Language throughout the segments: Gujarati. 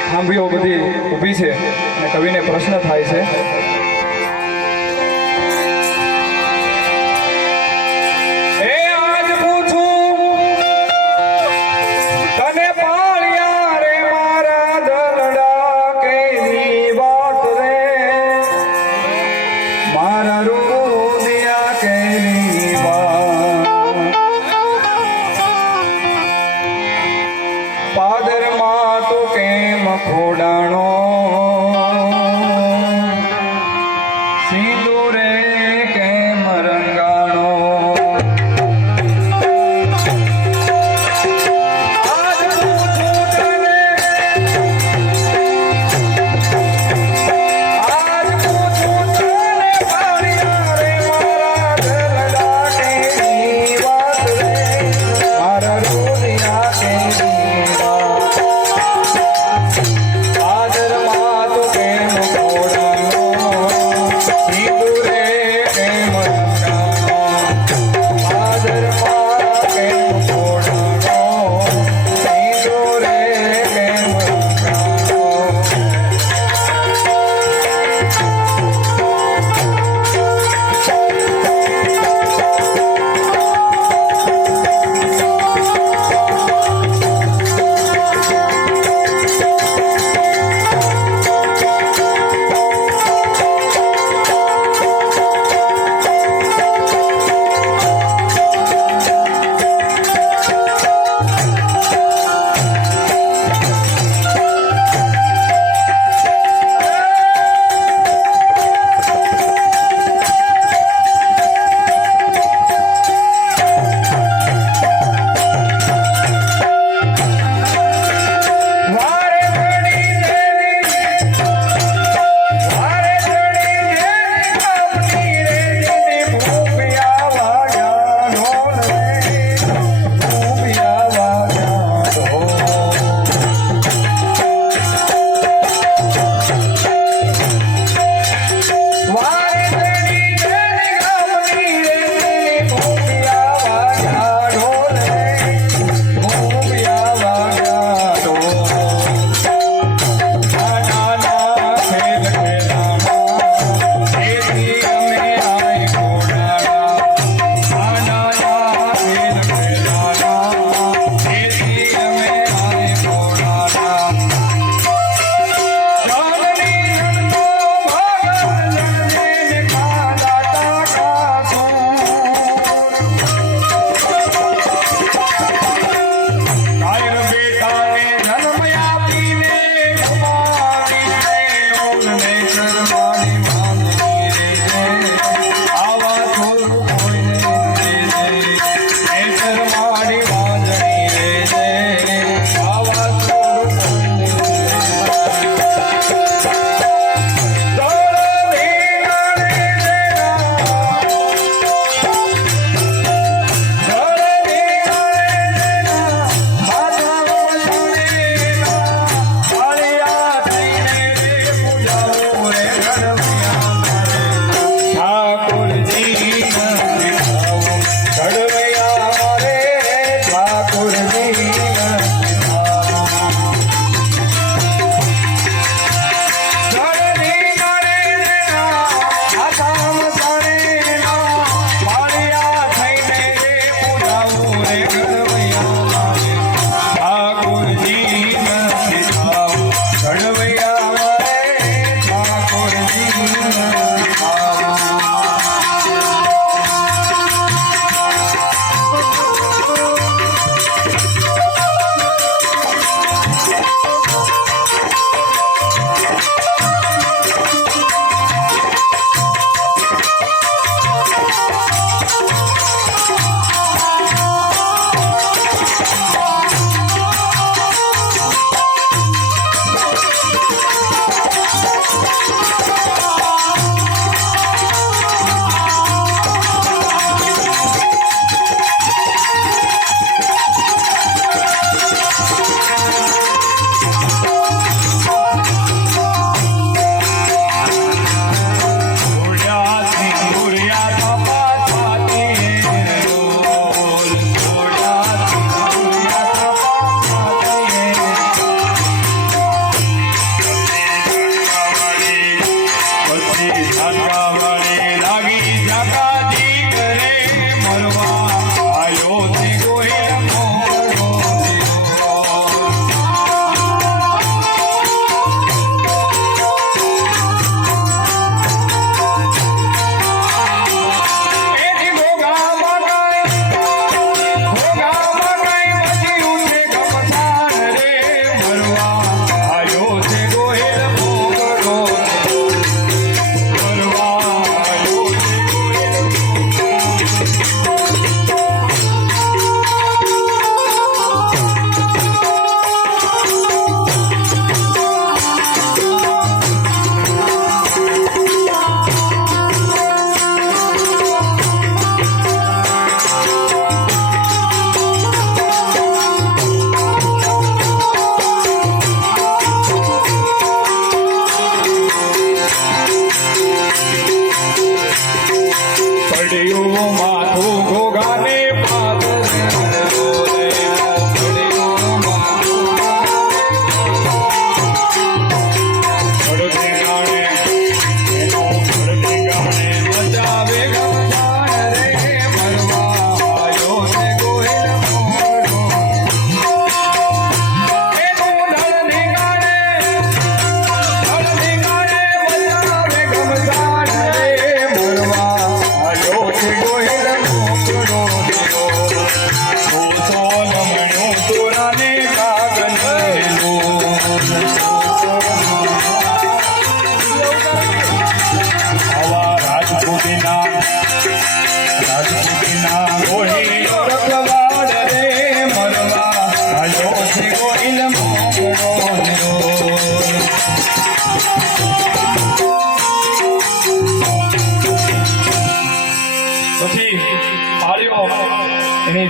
એની ખાંભીઓ બધી ઊભી છે અને કવિને પ્રશ્ન થાય છે પાદરમાં તો કેમ ખોડાણો સિંદૂરે કેમ રંગાણો આજ પૂછું તને પાળિયા રે મારા દલડા કેની વાત રે મારા રોદિયા કેની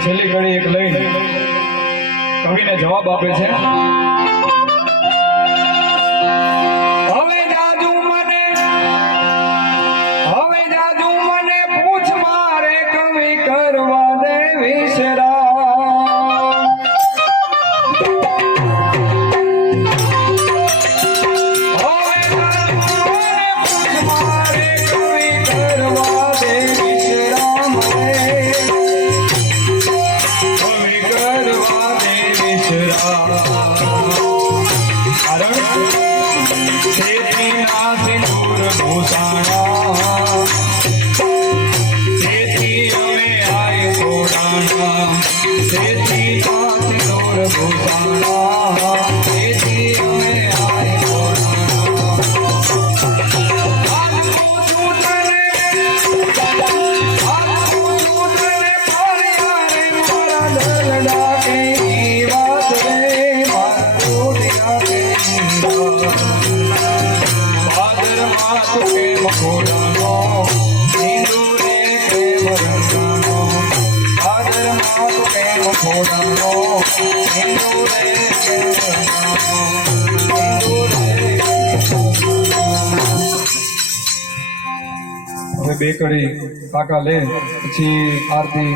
એની છેલ્લી કડી એક લઈને કવિને જવાબ આપે છે. હવે જાજુ મને પૂછ મારે કવિ કરવા દે વિશ્રામ. હવે જાજુ મને પૂછ મારે કવિ કરવા દે વિશ્રામ રે. કવિ કરવા દે વિશ્રામ. તેથી ના સિંદૂર ભૂષાણા, તેથી અમે આય સોડાણા. તેથી ના સિંદૂર ભૂષાણા, તેથી અમે આય સોડાણા. આજ પૂછું તને પાડ્યા રે મારા દલડા કેની વાત રે, મારા રોટિયા કેની વાત. ભાદરમાં તું કેમ ખોડાનો, સિંદૂરે કેમ રંગાનો. ભાદરમાં તું કેમ ખોડાનો, સિંદૂરે કેમ રંગાનો. સિંદૂરે કેમ રંગાનો. હવે બે કડી કાકા લે પછી આરતી